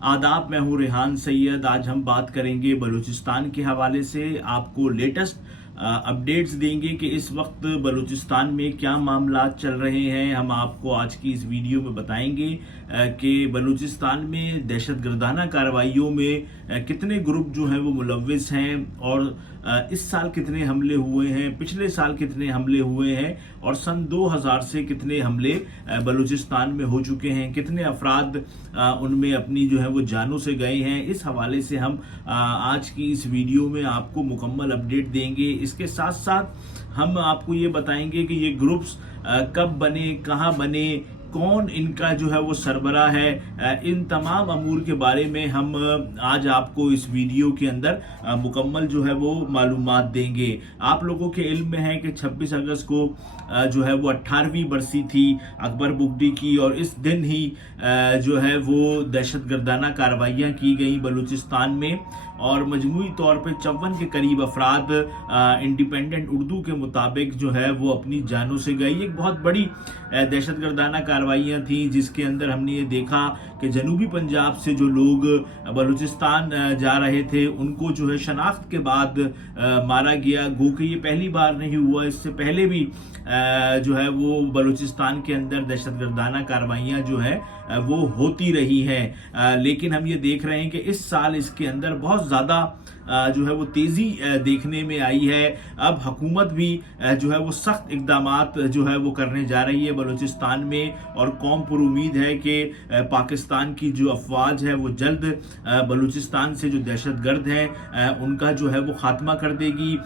आदाब, मैं हूँ रेहान सैयद। आज हम बात करेंगे बलूचिस्तान के हवाले से। आपको लेटेस्ट अपडेट्स देंगे कि इस वक्त बलूचिस्तान में क्या मामला चल रहे हैं। हम आपको आज की इस वीडियो में बताएंगे कि बलूचिस्तान में दहशतगर्दाना कार्रवाइयों में कितने ग्रुप जो हैं वो मुलव्विस हैं, और इस साल कितने हमले हुए हैं, पिछले साल कितने हमले हुए हैं, और सन 2000 से कितने हमले बलूचिस्तान में हो चुके हैं, कितने अफराद उनमें अपनी जो है वो जानों से गए हैं। इस हवाले से हम आज की इस वीडियो में आपको मुकम्मल अपडेट देंगे। इसके साथ साथ हम आपको ये बताएंगे कि ये ग्रुप्स कब बने, कहाँ बने, कौन इनका जो है वो सरबराह है। इन तमाम अमूर के बारे में हम आज आपको इस वीडियो के अंदर मुकम्मल जो है वो मालूमात देंगे। आप लोगों के इल्म में है कि 26 अगस्त को जो है वो 18वीं बरसी थी अकबर बुगटी की, और इस दिन ही जो है वो दहशतगर्दाना कार्रवाइयाँ की गई बलूचिस्तान में, और मजमूई तौर पे 54 के करीब अफराद इंडिपेंडेंट उर्दू के मुताबिक जो है वो अपनी जानों से गई। एक बहुत बड़ी दहशतगर्दाना कार्रवाइयाँ थी, जिसके अंदर हमने ये देखा कि जनूबी पंजाब से जो लोग बलूचिस्तान जा रहे थे उनको जो है शनाख्त के बाद मारा गया। गो कि ये पहली बार नहीं हुआ, इससे पहले भी जो है वो बलूचिस्तान के अंदर दहशतगर्दाना कार्रवाइयाँ जो है वो होती रही हैं। लेकिन हम ये देख रहे हैं कि इस साल इसके अंदर बहुत ज़्यादा जो है वो तेज़ी देखने में आई है। अब हुकूमत भी जो है वो सख्त इक़दामात जो है वो करने जा रही है बलूचिस्तान में, और कौम पर उम्मीद है कि पाकिस्तान की जो अफवाज है वो जल्द बलूचिस्तान से जो दहशतगर्द हैं उनका जो है वो खात्मा कर देगी।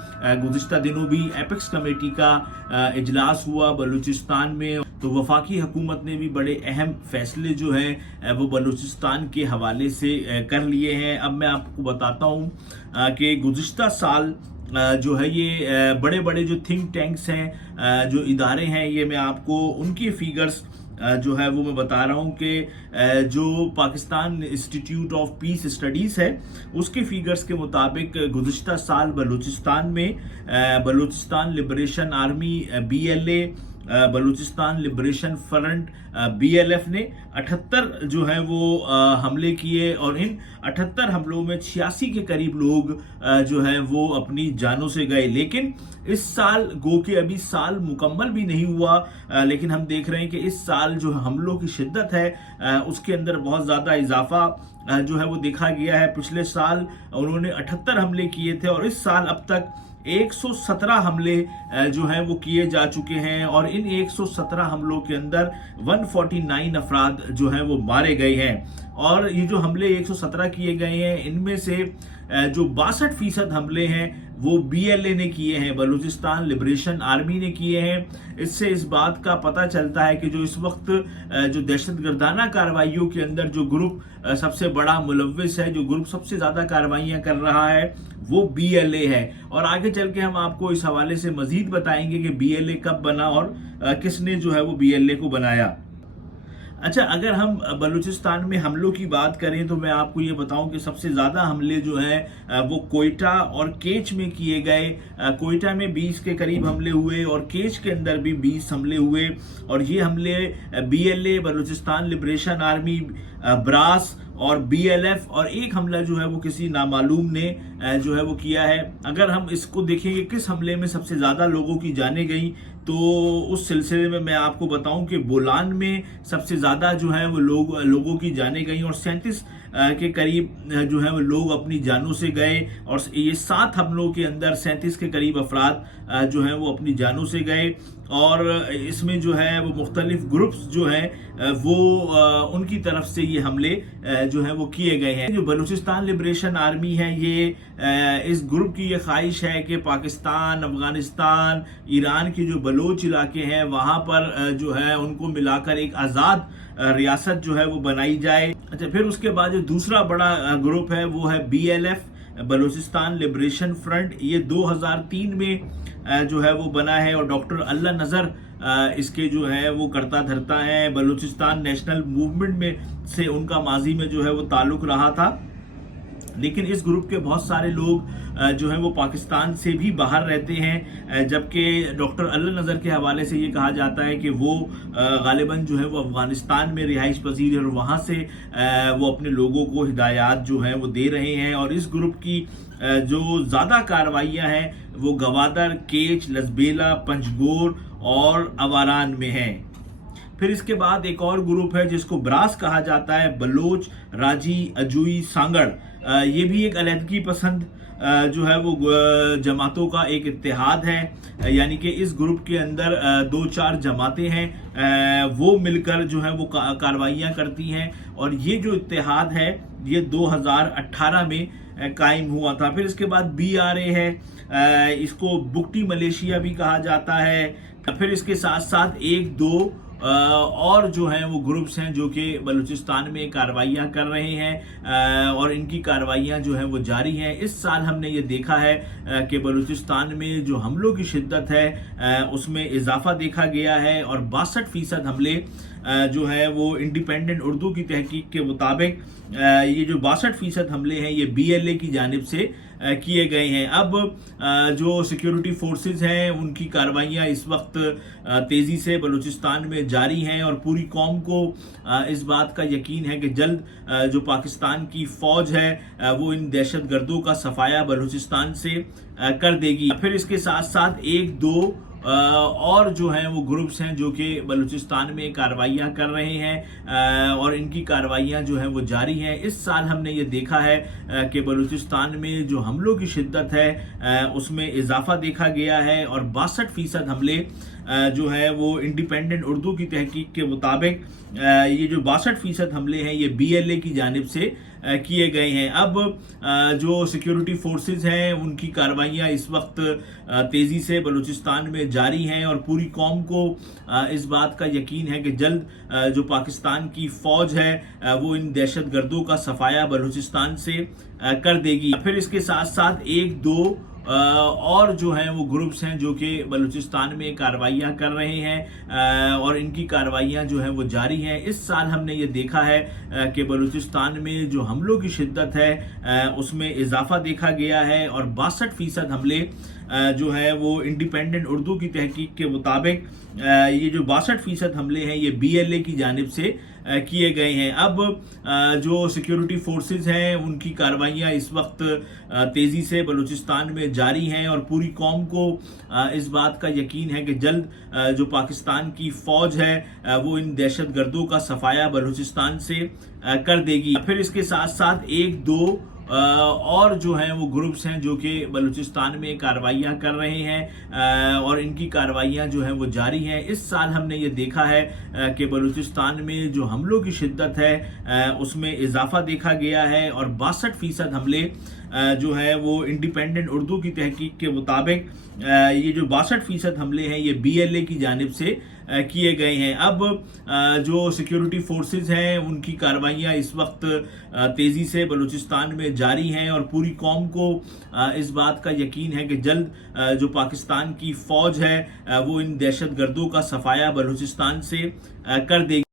गुज़िश्ता दिनों भी एपेक्स कमेटी का इजलास हुआ बलूचिस्तान में, तो वफाकी हुकूमत ने भी बड़े अहम फैसले जो हैं वो बलूचिस्तान के हवाले से कर लिए हैं। अब मैं आपको बताता हूँ कि गुज़िश्ता साल जो है ये बड़े बड़े जो थिंक टैंक्स हैं, जो इदारे हैं, ये मैं आपको उनकी फिगर्स जो है वो मैं बता रहा हूँ कि जो Pakistan institute of peace studies है उसके फिगर्स के मुताबिक गुज़िश्ता साल बलूचिस्तान में Balochistan liberation army BLA, Balochistan liberation front BLF ने 78 जो है वो हमले किए, और इन 78 हमलों में 86 के करीब लोग जो है वो अपनी जानों से गए। लेकिन इस साल गो के अभी साल मुकम्मल भी नहीं हुआ, लेकिन हम देख रहे हैं कि इस साल जो हमलों की शिद्दत है उसके अंदर बहुत ज़्यादा इजाफा जो है वो देखा गया है। पिछले साल उन्होंने 78 हमले किए थे, और इस साल अब तक 117 हमले जो हैं वो किए जा चुके हैं, और इन 117 हमलों के अंदर 149 अफराद जो हैं वो मारे गए हैं। और ये जो हमले 117 किए गए हैं इनमें से जो 62% हमले हैं वो BLA ने किए हैं, बलूचिस्तान लिबरेशन आर्मी ने किए हैं। इससे इस बात का पता चलता है कि जो इस वक्त जो दहशतगर्दाना कार्रवाइयों के अंदर जो ग्रुप सबसे बड़ा मुलव्विस है, जो ग्रुप सबसे ज़्यादा कार्रवाइयाँ कर रहा है, वो BLA है। और आगे चल के हम आपको इस हवाले से मज़ीद बताएंगे कि BLA कब बना और किसने जो है वो BLA को बनाया। अच्छा, अगर हम बलूचिस्तान में हमलों की बात करें तो मैं आपको ये बताऊं कि सबसे ज़्यादा हमले जो हैं वो कोयटा और केच में किए गए। कोयटा में 20 के करीब हमले हुए, और केच के अंदर भी 20 हमले हुए, और ये हमले BLA, बलूचिस्तान लिबरेशन आर्मी, ब्रास और BLF, और एक हमला जो है वो किसी नामालूम ने जो है वो किया है। अगर हम इसको देखेंगे किस हमले में सबसे ज़्यादा लोगों की जानें गई, तो उस सिलसिले में मैं आपको बताऊं कि बोलान में सबसे ज़्यादा जो है वो लोगों की जानें गई, और 37 के करीब जो है वो लोग अपनी जानों से गए, और ये 7 हमलों के अंदर 37 के करीब अफराद जो हैं वो अपनी जानों से गए। और इसमें जो है वो मुख्तलिफ ग्रुप्स जो हैं वो उनकी तरफ से ये हमले जो हैं वो किए गए हैं। जो बलूचिस्तान लिबरेशन आर्मी है, ये इस ग्रुप की ये ख्वाहिश है कि पाकिस्तान, अफगानिस्तान, ईरान के जो बलोच इलाके हैं वहाँ पर जो है उनको मिलाकर एक आज़ाद रियासत जो है वो बनाई जाए। अच्छा, फिर उसके बाद जो दूसरा बड़ा ग्रुप है वो है BLF, बलूचिस्तान लिबरेशन फ्रंट। ये 2003 में जो है वो बना है, और डॉक्टर अल्लाह नज़र इसके जो है वो करता धरता है। बलूचिस्तान नेशनल मूवमेंट में से उनका माजी में जो है वो ताल्लुक रहा था। لیکن اس گروپ کے بہت سارے لوگ جو ہیں وہ پاکستان سے بھی باہر رہتے ہیں، جبکہ ڈاکٹر اللہ نذر کے حوالے سے یہ کہا جاتا ہے کہ وہ غالباً جو ہے وہ افغانستان میں رہائش پذیر ہے اور وہاں سے وہ اپنے لوگوں کو ہدایات جو ہیں وہ دے رہے ہیں، اور اس گروپ کی جو زیادہ کارروائیاں ہیں وہ گوادر، کیچ، لسبیلا، پنجگور اور اواران میں ہیں۔ پھر اس کے بعد ایک اور گروپ ہے جس کو براس کہا جاتا ہے، بلوچ، راجی، اجوئی، سانگڑ۔ یہ بھی ایک علیحدگی پسند جو ہے وہ جماعتوں کا ایک اتحاد ہے، یعنی کہ اس گروپ کے اندر 2-4 جماعتیں ہیں، وہ مل کر جو ہے وہ کارروائیاں کرتی ہیں، اور یہ جو اتحاد ہے یہ 2018 میں قائم ہوا تھا۔ پھر اس کے بعد BRA ہے، اس کو بگٹی ملیشیا بھی کہا جاتا ہے۔ پھر اس کے ساتھ ساتھ 1-2 اور جو ہیں وہ گروپس ہیں جو کہ بلوچستان میں کارروائیاں کر رہے ہیں، اور ان کی کارروائیاں جو ہیں وہ جاری ہیں۔ اس سال ہم نے یہ دیکھا ہے کہ بلوچستان میں جو حملوں کی شدت ہے اس میں اضافہ دیکھا گیا ہے، اور 62% حملے جو ہے وہ انڈیپینڈنٹ اردو کی تحقیق کے مطابق یہ جو 62% حملے ہیں یہ BLA کی جانب سے کیے گئے ہیں۔ اب جو سیکیورٹی فورسز ہیں ان کی کارروائیاں اس وقت تیزی سے بلوچستان میں جاری ہیں، اور پوری قوم کو اس بات کا یقین ہے کہ جلد جو پاکستان کی فوج ہے وہ ان دہشت گردوں کا صفایا بلوچستان سے کر دے گی۔ پھر اس کے ساتھ ساتھ 1-2 اور جو ہیں وہ گروپس ہیں جو کہ بلوچستان میں کارروائیاں کر رہے ہیں، اور ان کی کارروائیاں جو ہیں وہ جاری ہیں۔ اس سال ہم نے یہ دیکھا ہے کہ بلوچستان میں جو حملوں کی شدت ہے اس میں اضافہ دیکھا گیا ہے، اور 62% حملے جو ہے وہ انڈیپینڈنٹ اردو کی تحقیق کے مطابق یہ جو 62% حملے ہیں یہ BLA کی جانب سے کیے گئے ہیں۔ اب جو سیکیورٹی فورسز ہیں ان کی کارروائیاں اس وقت تیزی سے بلوچستان میں جاری ہیں، اور پوری قوم کو اس بات کا یقین ہے کہ جلد جو پاکستان کی فوج ہے وہ ان دہشت گردوں کا صفایا بلوچستان سے کر دے گی۔ پھر اس کے ساتھ ساتھ 1-2 اور جو ہیں وہ گروپس ہیں جو کہ بلوچستان میں کارروائیاں کر رہے ہیں، اور ان کی کارروائیاں جو ہیں وہ جاری ہیں۔ اس سال ہم نے یہ دیکھا ہے کہ بلوچستان میں جو حملوں کی شدت ہے اس میں اضافہ دیکھا گیا ہے، اور 62% حملے جو ہے وہ انڈیپینڈنٹ اردو کی تحقیق کے مطابق یہ جو 62% حملے ہیں یہ BLA کی جانب سے کیے گئے ہیں۔ اب جو سیکیورٹی فورسز ہیں ان کی کارروائیاں اس وقت تیزی سے بلوچستان میں جاری ہیں، اور پوری قوم کو اس بات کا یقین ہے کہ جلد جو پاکستان کی فوج ہے وہ ان دہشت گردوں کا صفایا بلوچستان سے کر دے گی۔ پھر اس کے ساتھ ساتھ 1-2 اور جو ہیں وہ گروپس ہیں جو کہ بلوچستان میں کارروائیاں کر رہے ہیں، اور ان کی کارروائیاں جو ہیں وہ جاری ہیں۔ اس سال ہم نے یہ دیکھا ہے کہ بلوچستان میں جو حملوں کی شدت ہے اس میں اضافہ دیکھا گیا ہے، اور 62% حملے جو ہے وہ انڈیپینڈنٹ اردو کی تحقیق کے مطابق یہ جو 62% حملے ہیں یہ BLA کی جانب سے کیے گئے ہیں۔ اب جو سیکیورٹی فورسز ہیں ان کی کارروائیاں اس وقت تیزی سے بلوچستان میں جاری ہیں، اور پوری قوم کو اس بات کا یقین ہے کہ جلد جو پاکستان کی فوج ہے وہ ان دہشت گردوں کا صفایا بلوچستان سے کر دے گی۔